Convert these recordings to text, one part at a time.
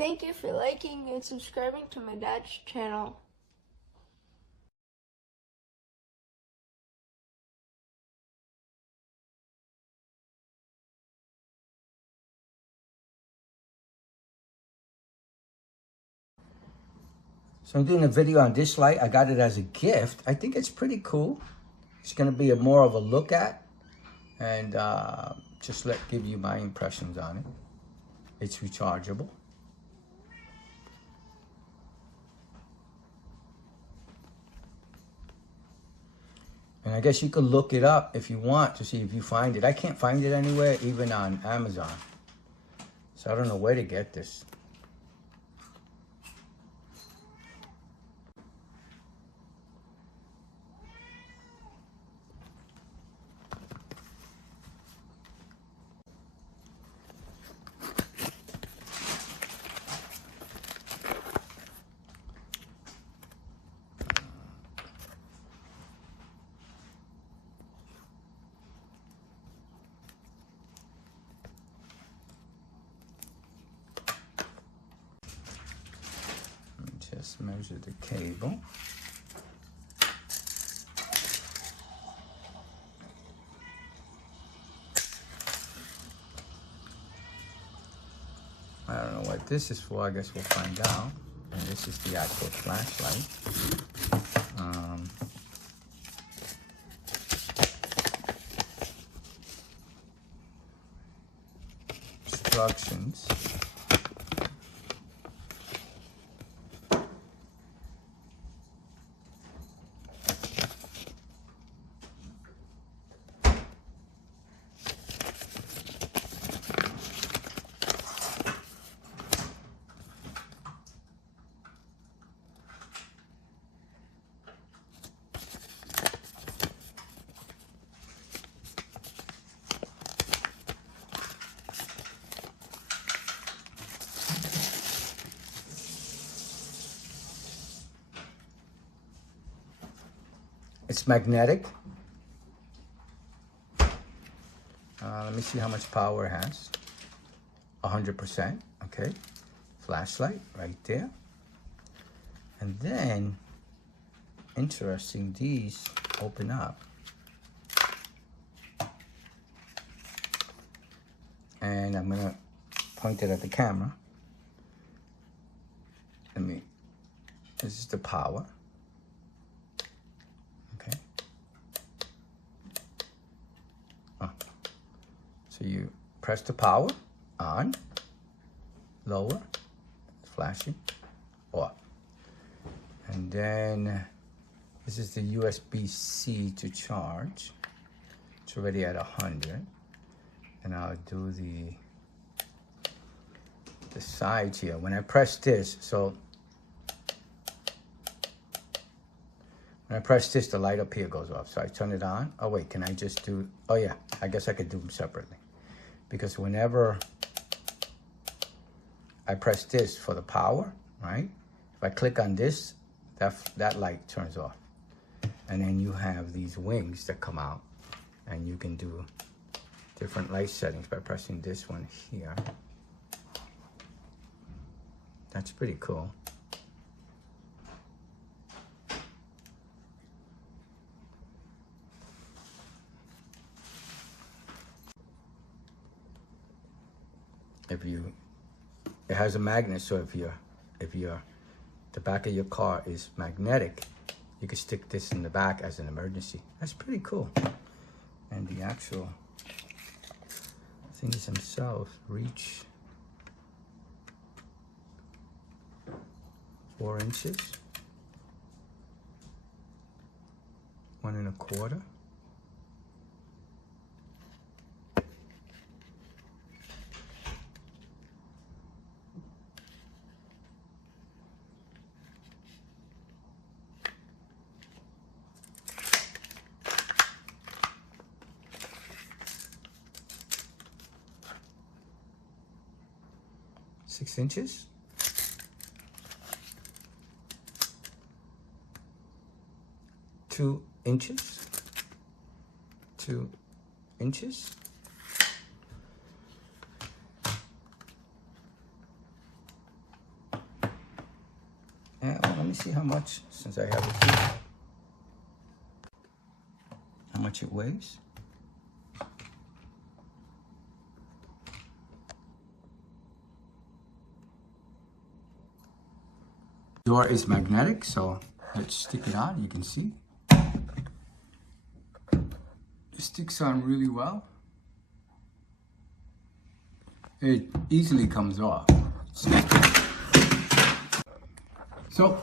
Thank you for liking and subscribing to my dad's channel. So I'm doing a video on this light. I got it as a gift. I think it's pretty cool. It's going to be more of a look at and just give you my impressions on it. It's rechargeable. And I guess you could look it up if you want to see if you find it. I can't find it anywhere, even on Amazon. So I don't know where to get this. Just measure the cable. I don't know what this is for. I guess we'll find out. And this is the actual flashlight. Instructions. It's magnetic. Let me see how much power it has. 100%, okay. Flashlight right there. And then, interesting, these open up. And I'm gonna point it at the camera. This is the power. So you press the power on, lower, flashing, off. And then this is the USB-C to charge. It's already at 100. And I'll do the sides here. When I press this, when I press this, the light up here goes off. So I turn it on. Oh wait, can I just do, oh yeah, I guess I could do them separately. Because whenever I press this for the power, right? If I click on this, that light turns off. And then you have these wings that come out. And you can do different light settings by pressing this one here. That's pretty cool. It has a magnet, so if the back of your car is magnetic, you can stick this in the back as an emergency. That's pretty cool. And the actual things themselves reach 4 inches, 1 1/4. Six inches. 2 inches. 2 inches. Yeah, well, let me see how much, since I have it here, how much it weighs. Door is magnetic, so let's stick it on. You can see it sticks on really well. It easily comes off. So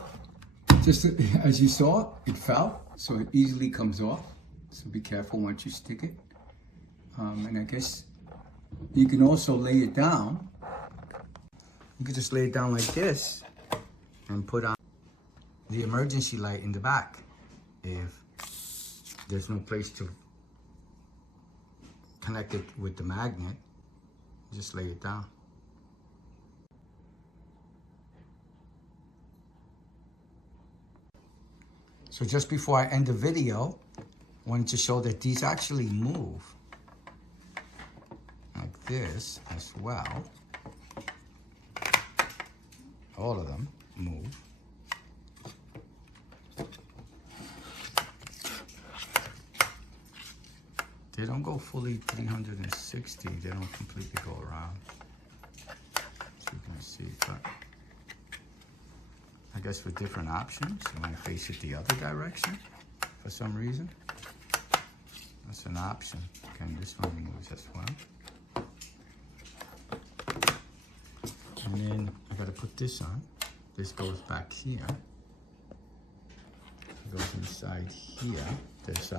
just as you saw, it fell, so it easily comes off. So be careful once you stick it. And I guess you can also lay it down. You can just lay it down like this and put on the emergency light in the back. If there's no place to connect it with the magnet, just lay it down. So just before I end the video, I wanted to show that these actually move like this as well. All of them move. They don't go fully 360. They don't completely go around. So you can see, but I guess with different options, you might face it the other direction for some reason. That's an option. Okay, this one moves as well. And then I gotta put this on. This goes back here. It goes inside here. There's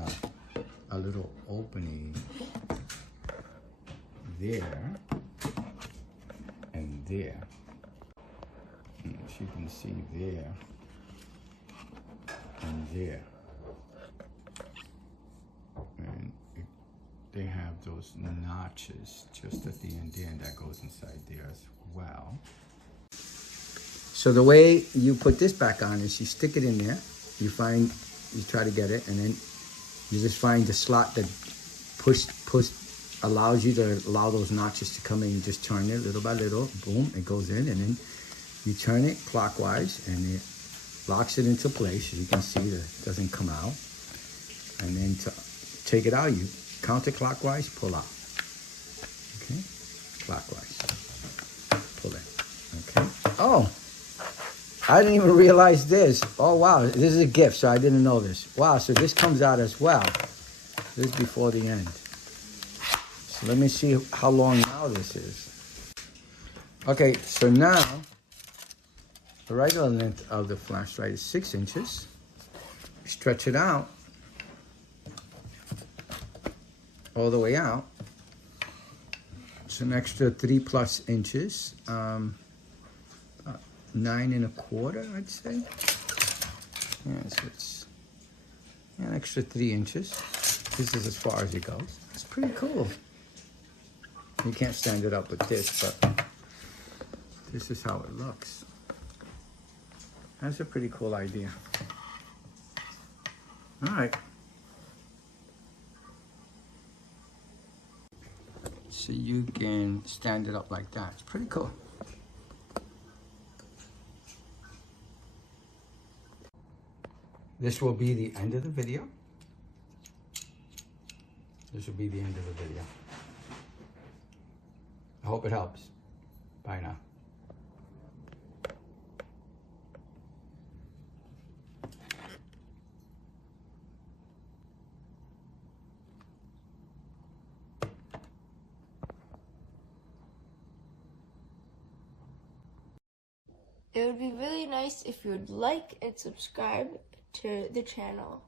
a little opening there and there. And as you can see there and there. And they have those notches just at the end there, and that goes inside there as well. So the way you put this back on is you stick it in there, you try to get it, and then you just find the slot that allows you to allow those notches to come in. You just turn it little by little, boom, it goes in, and then you turn it clockwise and it locks it into place. As you can see, that it doesn't come out. And then to take it out, you counterclockwise, pull out. Okay, clockwise, pull it. Okay. Oh, I didn't even realize this. Oh wow, this is a gift, so I didn't know this. Wow, so this comes out as well. This is before the end. So let me see how long now this is. Okay, so now the regular length of the flashlight is 6 inches. Stretch it out all the way out. It's an extra 3+ inches. 9 1/4, I'd say. Yeah, so it's an extra 3 inches. This is as far as it goes. It's pretty cool. You can't stand it up with this, but this is how it looks. That's a pretty cool idea. All right. So you can stand it up like that. It's pretty cool. This will be the end of the video. This will be the end of the video. I hope it helps. Bye now. It would be really nice if you would like and subscribe to the channel.